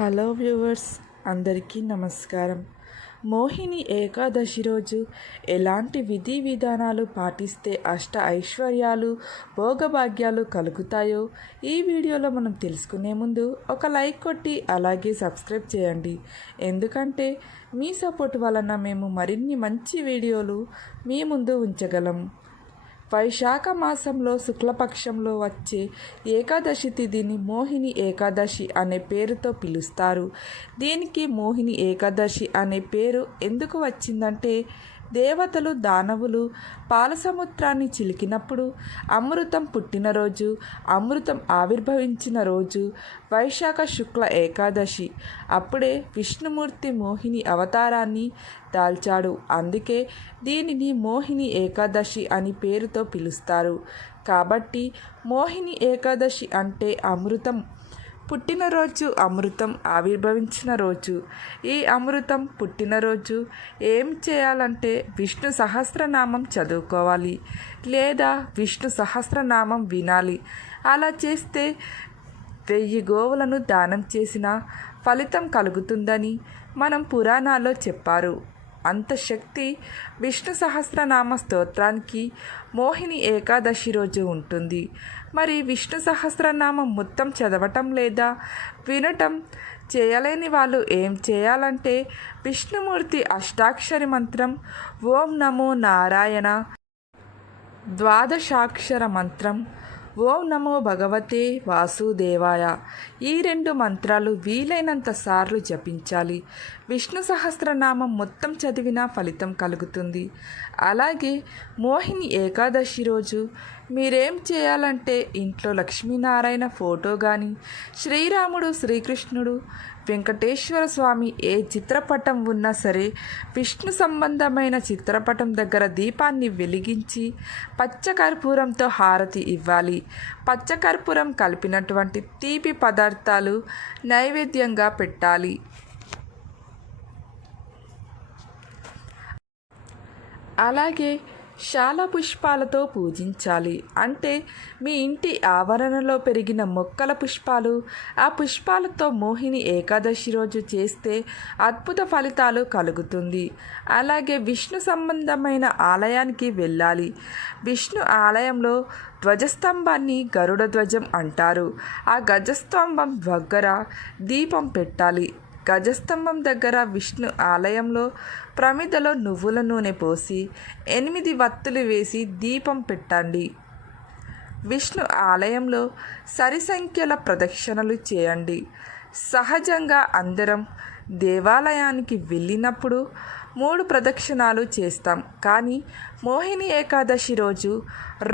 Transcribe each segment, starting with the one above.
Hello viewers, అందరికీ నమస్కారం. మోహిని ఏకాదశి రోజు ఎలాంటి విధి విధానాలు పాటిస్తే అష్ట ఐశ్వర్యాలు భోగభాగ్యాలు కలుగుతాయో ఈ వీడియోలో మనం తెలుసుకునే ముందు ఒక లైక్ కొట్టి అలాగే సబ్స్క్రైబ్ చేయండి. ఎందుకంటే మీ సపోర్ట్ వలన మేము మరిన్ని మంచి వీడియోలు మీ ముందు ఉంచగలం. వైశాఖ మాసంలో శుక్లపక్షంలో వచ్చే ఏకాదశి తిథిని మోహిని ఏకాదశి అనే పేరుతో పిలుస్తారు. దీనికి మోహిని ఏకాదశి అనే పేరు ఎందుకు వచ్చిందంటే, దేవతలు దానవులు పాలసముద్రాన్ని చిలికినప్పుడు అమృతం పుట్టినరోజు, అమృతం ఆవిర్భవించిన రోజు వైశాఖ శుక్ల ఏకాదశి. అప్పుడే విష్ణుమూర్తి మోహిని అవతారాన్ని దాల్చాడు. అందుకే దీనిని మోహిని ఏకాదశి అని పేరుతో పిలుస్తారు. కాబట్టి మోహిని ఏకాదశి అంటే అమృతం పుట్టినరోజు, అమృతం ఆవిర్భవించిన రోజు. ఈ అమృతం పుట్టినరోజు ఏం చేయాలంటే విష్ణు సహస్రనామం చదువుకోవాలి లేదా విష్ణు సహస్రనామం వినాలి. అలా చేస్తే 1000 గోవులను దానం చేసిన ఫలితం కలుగుతుందని మనం పురాణాల్లో చెప్పారు. అంత శక్తి విష్ణు సహస్రనామ స్తోత్రానికి మోహిని ఏకాదశి రోజు ఉంటుంది. మరి విష్ణు సహస్రనామం మొత్తం చదవటం లేదా వినటం చేయలేని వాళ్ళు ఏం చేయాలంటే, విష్ణుమూర్తి అష్టాక్షరి మంత్రం ఓం నమో నారాయణ, ద్వాదశాక్షర మంత్రం ఓం నమో భగవతే వాసుదేవాయ, ఈ 2 మంత్రాలు వీలైనంత సార్లు జపించాలి. విష్ణు సహస్రనామం మొత్తం చదివిన ఫలితం కలుగుతుంది. అలాగే మోహిని ఏకాదశి రోజు మీరేం చేయాలంటే, ఇంట్లో లక్ష్మీనారాయణ ఫోటో కానీ, శ్రీరాముడు, శ్రీకృష్ణుడు, వెంకటేశ్వర స్వామి ఏ చిత్రపటం ఉన్నా సరే విష్ణు సంబంధమైన చిత్రపటం దగ్గర దీపాన్ని వెలిగించి పచ్చకర్పూరంతో హారతి ఇవ్వాలి. పచ్చకర్పూరం కలిపినటువంటి తీపి పదార్థాలు నైవేద్యంగా పెట్టాలి. అలాగే శాల పుష్పాలతో పూజించాలి. అంటే మీ ఇంటి ఆవరణలో పెరిగిన మొక్కల పుష్పాలు, ఆ పుష్పాలతో మోహిని ఏకాదశి రోజు చేస్తే అద్భుత ఫలితాలు కలుగుతుంది. అలాగే విష్ణు సంబంధమైన ఆలయానికి వెళ్ళాలి. విష్ణు ఆలయంలో ధ్వజస్తంభాన్ని గరుడ ధ్వజం అంటారు. ఆ గజస్తంభం దగ్గర దీపం పెట్టాలి. గజస్తంభం దగ్గర విష్ణు ఆలయంలో ప్రమిదలో నువ్వుల నూనె పోసి 8 వత్తులు వేసి దీపం పెట్టండి. విష్ణు ఆలయంలో సరి సంఖ్యల ప్రదక్షిణలు చేయండి. సహజంగా అందరం దేవాలయానికి వెళ్ళినప్పుడు 3 ప్రదక్షిణాలు చేస్తాం. కానీ మోహిని ఏకాదశి రోజు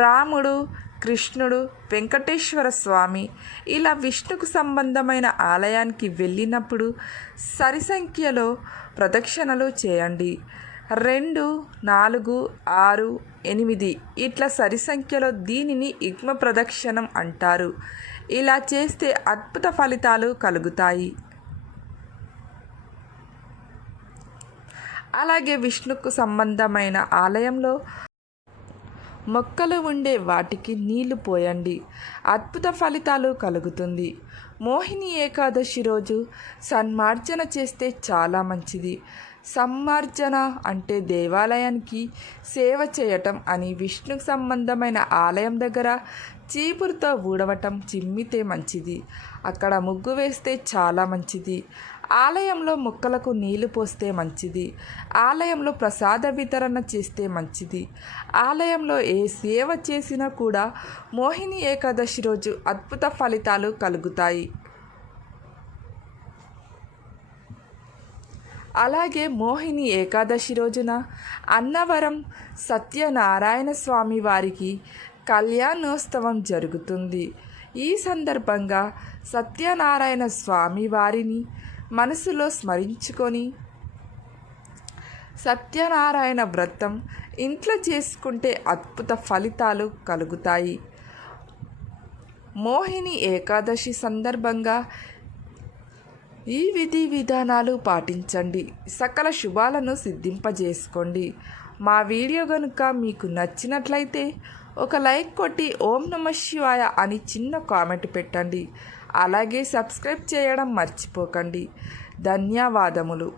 రాముడు, కృష్ణుడు, వెంకటేశ్వర స్వామి ఇలా విష్ణుకు సంబంధమైన ఆలయానికి వెళ్ళినప్పుడు సరి సంఖ్యలో ప్రదక్షిణలు చేయండి. 2, 4, 6, 8 ఇట్లా సరి సంఖ్యలో దీనిని యుగ్మ ప్రదక్షిణం అంటారు. ఇలా చేస్తే అద్భుత ఫలితాలు కలుగుతాయి. అలాగే విష్ణుకు సంబంధమైన ఆలయంలో మొక్కలు ఉండే వాటికి నీళ్లు పోయండి. అద్భుత ఫలితాలు కలుగుతుంది. మోహిని ఏకాదశి రోజు సన్మార్జన చేస్తే చాలా మంచిది. సన్మార్జన అంటే దేవాలయానికి సేవ చేయటం అని. విష్ణుకు సంబంధమైన ఆలయం దగ్గర చీపురుతో ఊడవటం, చిమ్మితే మంచిది. అక్కడ ముగ్గు వేస్తే చాలా మంచిది. ఆలయంలో మొక్కలకు నీళ్లు పోస్తే మంచిది. ఆలయంలో ప్రసాద వితరణ చేస్తే మంచిది. ఆలయంలో ఏ సేవ చేసినా కూడా మోహిని ఏకాదశి రోజు అద్భుత ఫలితాలు కలుగుతాయి. అలాగే మోహిని ఏకాదశి రోజున అన్నవరం సత్యనారాయణ స్వామి వారికి కళ్యాణోత్సవం జరుగుతుంది. ఈ సందర్భంగా సత్యనారాయణ స్వామి వారిని మనసులో స్మరించుకొని సత్యనారాయణ వ్రతం ఇంట్లో చేసుకుంటే అద్భుత ఫలితాలు కలుగుతాయి. మోహిని ఏకాదశి సందర్భంగా ఈ విధి విధానాలు పాటించండి. సకల శుభాలను సిద్ధింపజేసుకోండి. మా వీడియో కనుక మీకు నచ్చినట్లయితే ఒక లైక్ కొట్టి ఓం నమః శివాయ అని చిన్న కామెంట్ పెట్టండి. అలాగే సబ్స్క్రైబ్ చేయడం మర్చిపోకండి. ధన్యవాదములు.